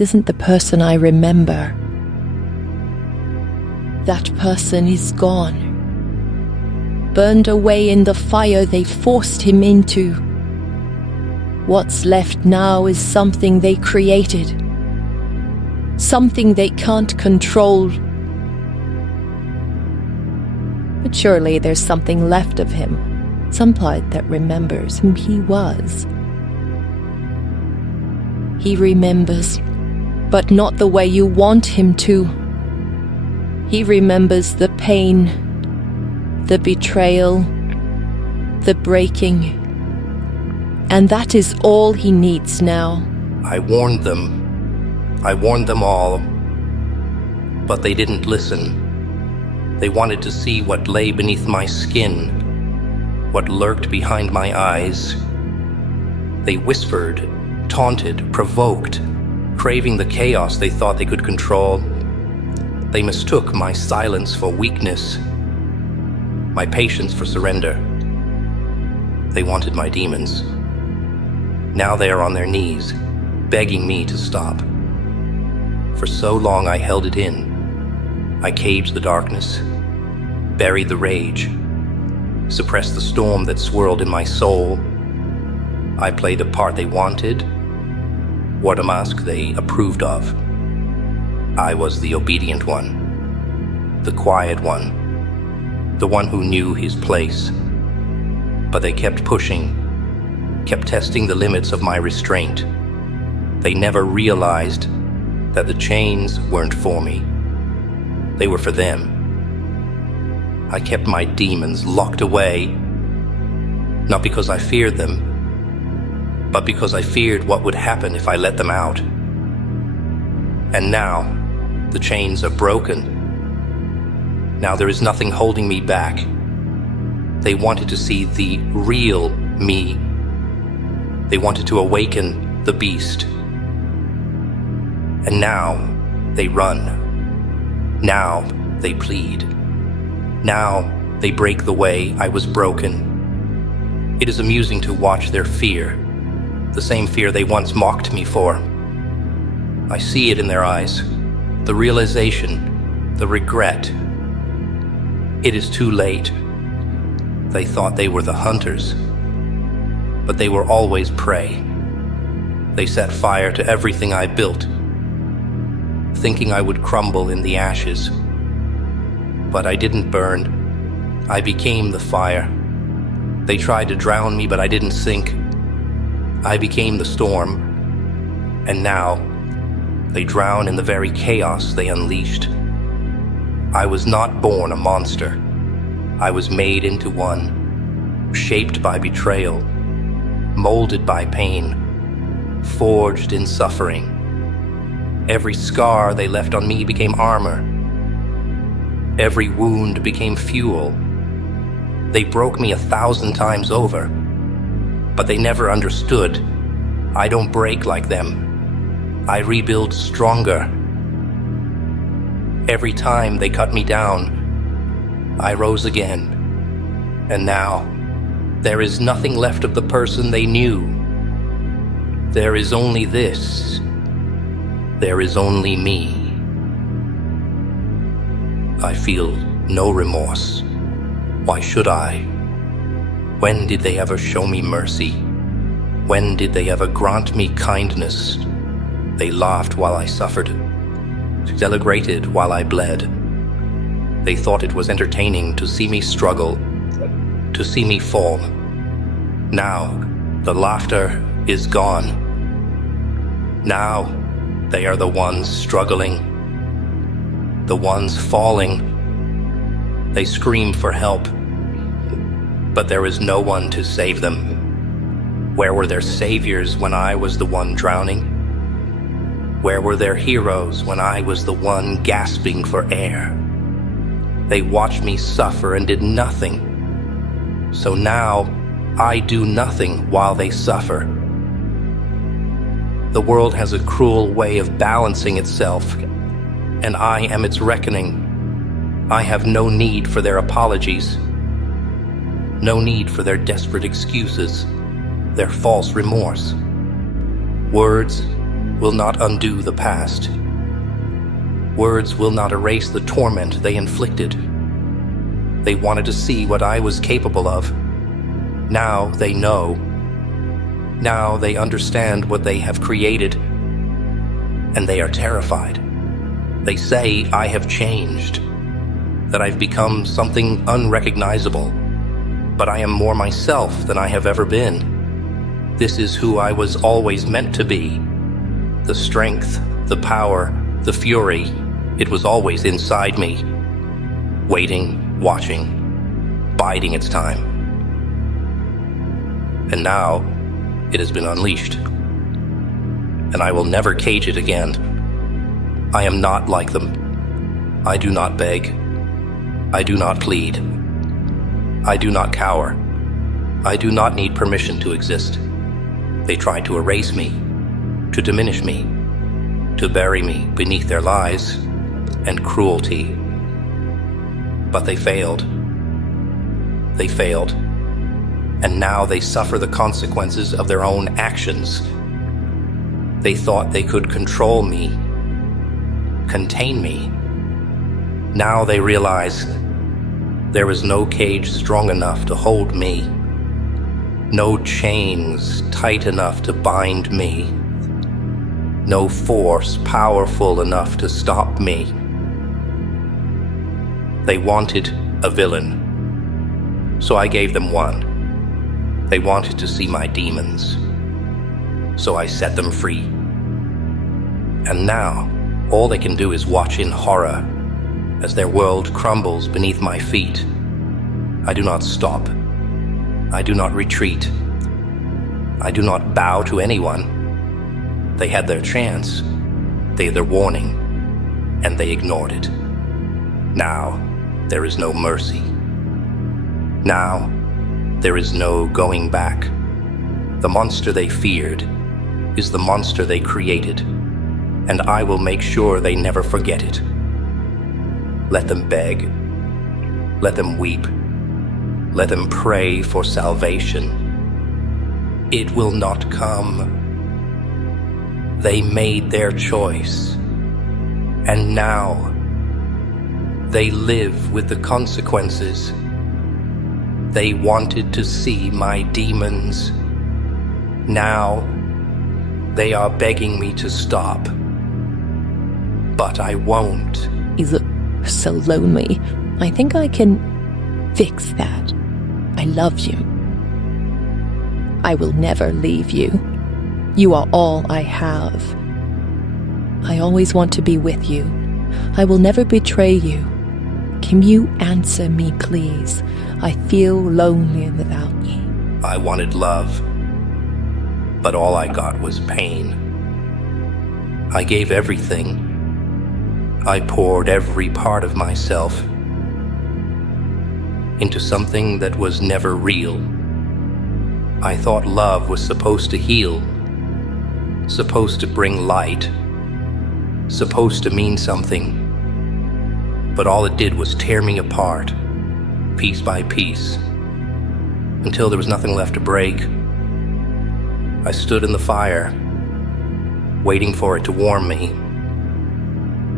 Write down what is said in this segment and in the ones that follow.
This isn't the person I remember. That person is gone, burned away in the fire they forced him into. What's left now is something they created, something they can't control. But surely there's something left of him, some part that remembers who he was. He remembers, but not the way you want him to. He remembers the pain, the betrayal, the breaking, and that is all he needs now. I warned them. I warned them all, but they didn't listen. They wanted to see what lay beneath my skin, what lurked behind my eyes. They whispered, taunted, provoked, craving the chaos they thought they could control. They mistook my silence for weakness, my patience for surrender. They wanted my demons. Now they are on their knees, begging me to stop. For so long I held it in. I caged the darkness, buried the rage, suppressed the storm that swirled in my soul. I played a part they wanted, wore a mask they approved of. I was the obedient one, the quiet one, the one who knew his place. But they kept pushing, kept testing the limits of my restraint. They never realized that the chains weren't for me. They were for them. I kept my demons locked away, not because I feared them, but because I feared what would happen if I let them out. And now, the chains are broken. Now there is nothing holding me back. They wanted to see the real me. They wanted to awaken the beast. And now, they run. Now, they plead. Now, they break the way I was broken. It is amusing to watch their fear, the same fear they once mocked me for. I see it in their eyes, the realization, the regret. It is too late. They thought they were the hunters, but they were always prey. They set fire to everything I built, thinking I would crumble in the ashes. But I didn't burn. I became the fire. They tried to drown me, but I didn't sink. I became the storm. And now, they drown in the very chaos they unleashed. I was not born a monster. I was made into one, shaped by betrayal, molded by pain, forged in suffering. Every scar they left on me became armor. Every wound became fuel. They broke me 1,000 times over, but they never understood. I don't break like them. I rebuild stronger. Every time they cut me down, I rose again. And now, there is nothing left of the person they knew. There is only this. There is only me. I feel no remorse. Why should I? When did they ever show me mercy? When did they ever grant me kindness? They laughed while I suffered, celebrated while I bled. They thought it was entertaining to see me struggle, to see me fall. Now, the laughter is gone. Now, they are the ones struggling, the ones falling. They scream for help, but there is no one to save them. Where were their saviors when I was the one drowning? Where were their heroes when I was the one gasping for air? They watched me suffer and did nothing. So now, I do nothing while they suffer. The world has a cruel way of balancing itself, and I am its reckoning. I have no need for their apologies, no need for their desperate excuses, their false remorse. Words will not undo the past. Words will not erase the torment they inflicted. They wanted to see what I was capable of. Now they know. Now they understand what they have created, and they are terrified. They say I have changed, that I've become something unrecognizable, but I am more myself than I have ever been. This is who I was always meant to be. The strength, the power, the fury, it was always inside me, waiting, watching, biding its time. And now, it has been unleashed, and I will never cage it again. I am not like them. I do not beg. I do not plead. I do not cower. I do not need permission to exist. They tried to erase me, to diminish me, to bury me beneath their lies and cruelty. But they failed. They failed. And now they suffer the consequences of their own actions. They thought they could control me, contain me. Now they realize there is no cage strong enough to hold me, no chains tight enough to bind me, no force powerful enough to stop me. They wanted a villain, so I gave them one. They wanted to see my demons, so I set them free. And now, all they can do is watch in horror as their world crumbles beneath my feet. I do not stop. I do not retreat. I do not bow to anyone. They had their chance. They had their warning, and they ignored it. Now, there is no mercy. Now, there is no going back. The monster they feared is the monster they created, and I will make sure they never forget it. Let them beg. Let them weep. Let them pray for salvation. It will not come. They made their choice, and now they live with the consequences. They wanted to see my demons. Now they are begging me to stop, but I won't. You look so lonely. I think I can fix that. I love you. I will never leave you. You are all I have. I always want to be with you. I will never betray you. Can you answer me, please? I feel lonely without you. I wanted love, but all I got was pain. I gave everything. I poured every part of myself into something that was never real. I thought love was supposed to heal, supposed to bring light, supposed to mean something. But all it did was tear me apart, piece by piece, until there was nothing left to break. I stood in the fire, waiting for it to warm me,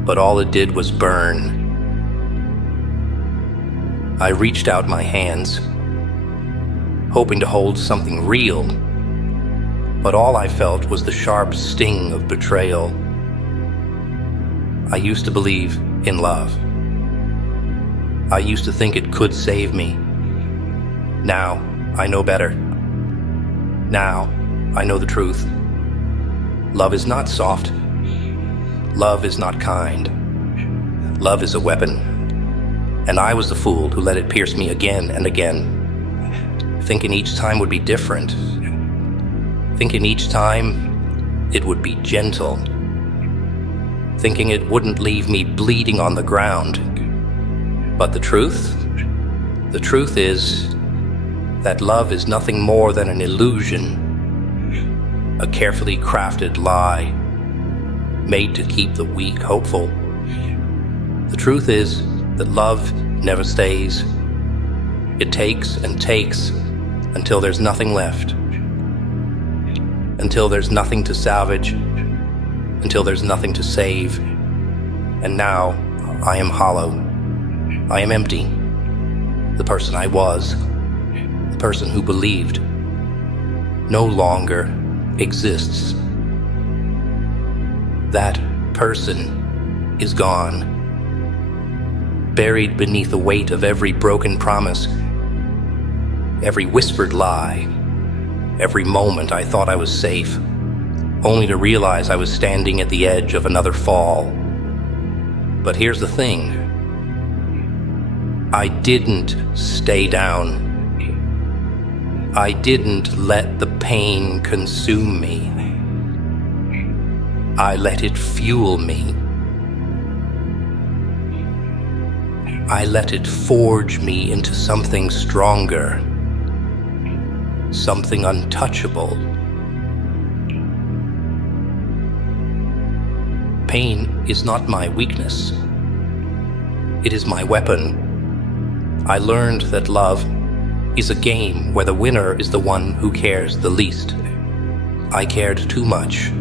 but all it did was burn. I reached out my hands, hoping to hold something real, but all I felt was the sharp sting of betrayal. I used to believe in love. I used to think it could save me. Now I know better. Now I know the truth. Love is not soft. Love is not kind. Love is a weapon. And I was the fool who let it pierce me again and again, thinking each time would be different. Thinking each time it would be gentle. Thinking it wouldn't leave me bleeding on the ground. But the truth is that love is nothing more than an illusion, a carefully crafted lie, made to keep the weak hopeful. The truth is that love never stays. It takes and takes until there's nothing left, until there's nothing to salvage, until there's nothing to save. And now I am hollow. I am empty. The person I was, the person who believed, no longer exists. That person is gone, buried beneath the weight of every broken promise, every whispered lie, every moment I thought I was safe, only to realize I was standing at the edge of another fall. But here's the thing. I didn't stay down. I didn't let the pain consume me. I let it fuel me. I let it forge me into something stronger, something untouchable. Pain is not my weakness. It is my weapon. I learned that love is a game where the winner is the one who cares the least. I cared too much.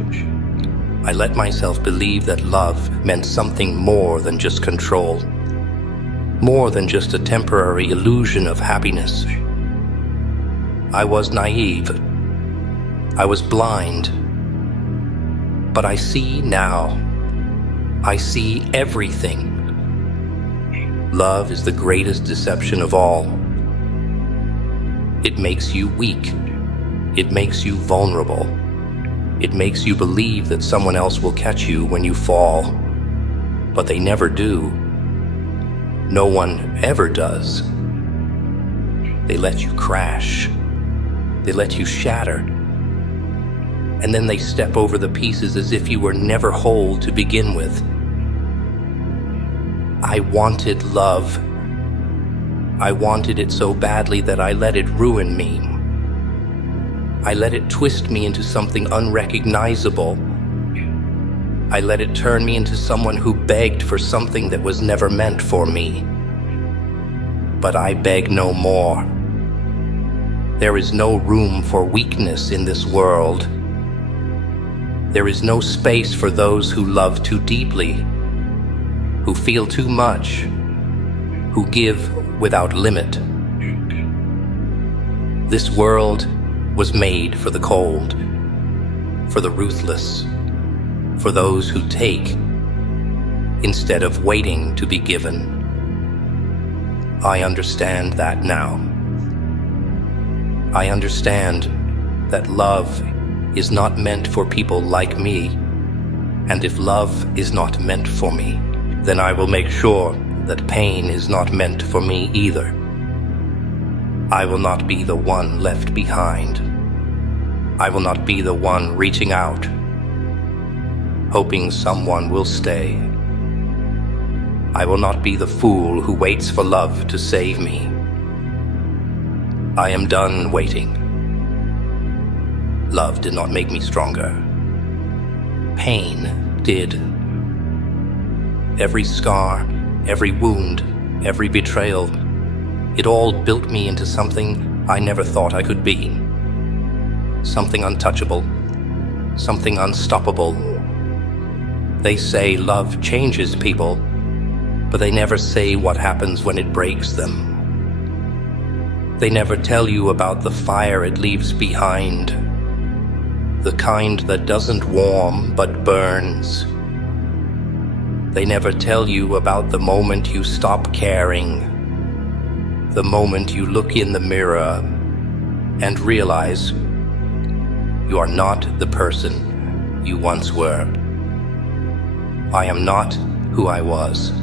I let myself believe that love meant something more than just control, more than just a temporary illusion of happiness. I was naive. I was blind. But I see now. I see everything. Love is the greatest deception of all. It makes you weak. It makes you vulnerable. It makes you believe that someone else will catch you when you fall. But they never do. No one ever does. They let you crash. They let you shatter. And then they step over the pieces as if you were never whole to begin with. I wanted love. I wanted it so badly that I let it ruin me. I let it twist me into something unrecognizable. I let it turn me into someone who begged for something that was never meant for me. But I beg no more. There is no room for weakness in this world. There is no space for those who love too deeply, who feel too much, who give without limit. This world was made for the cold, for the ruthless, for those who take instead of waiting to be given. I understand that now. I understand that love is not meant for people like me, and if love is not meant for me, then I will make sure that pain is not meant for me either. I will not be the one left behind. I will not be the one reaching out, hoping someone will stay. I will not be the fool who waits for love to save me. I am done waiting. Love did not make me stronger. Pain did. Every scar, every wound, every betrayal, it all built me into something I never thought I could be. Something untouchable, something unstoppable. They say love changes people, but they never say what happens when it breaks them. They never tell you about the fire it leaves behind, the kind that doesn't warm but burns. They never tell you about the moment you stop caring, the moment you look in the mirror and realize you are not the person you once were. I am not who I was.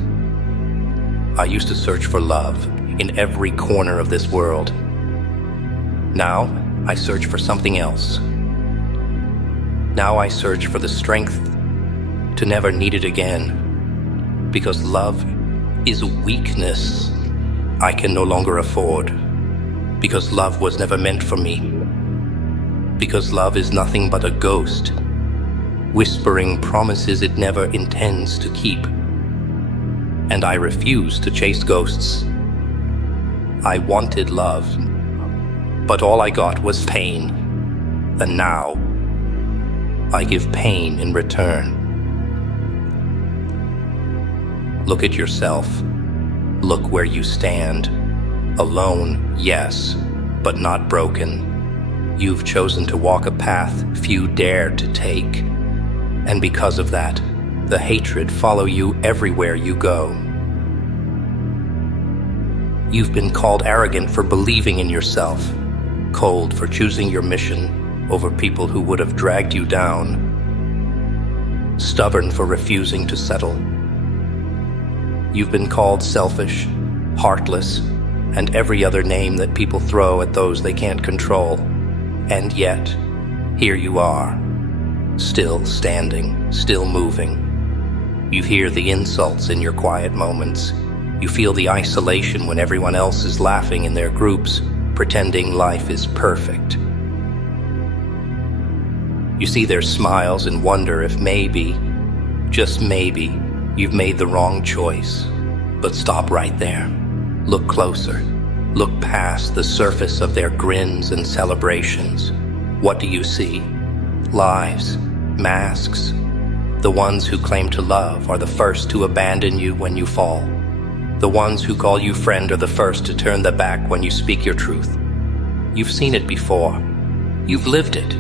I used to search for love in every corner of this world. Now I search for something else. Now I search for the strength to never need it again. Because love is a weakness I can no longer afford. Because love was never meant for me. Because love is nothing but a ghost, whispering promises it never intends to keep. And I refuse to chase ghosts. I wanted love, but all I got was pain. And now, I give pain in return. Look at yourself. Look where you stand. Alone, yes, but not broken. You've chosen to walk a path few dare to take. And because of that, the hatred follow you everywhere you go. You've been called arrogant for believing in yourself, cold for choosing your mission over people who would have dragged you down, stubborn for refusing to settle. You've been called selfish, heartless, and every other name that people throw at those they can't control. And yet, here you are, still standing, still moving. You hear the insults in your quiet moments. You feel the isolation when everyone else is laughing in their groups, pretending life is perfect. You see their smiles and wonder if maybe, just maybe, you've made the wrong choice. But stop right there. Look closer. Look past the surface of their grins and celebrations. What do you see? Lies, masks. The ones who claim to love are the first to abandon you when you fall. The ones who call you friend are the first to turn their back when you speak your truth. You've seen it before. You've lived it.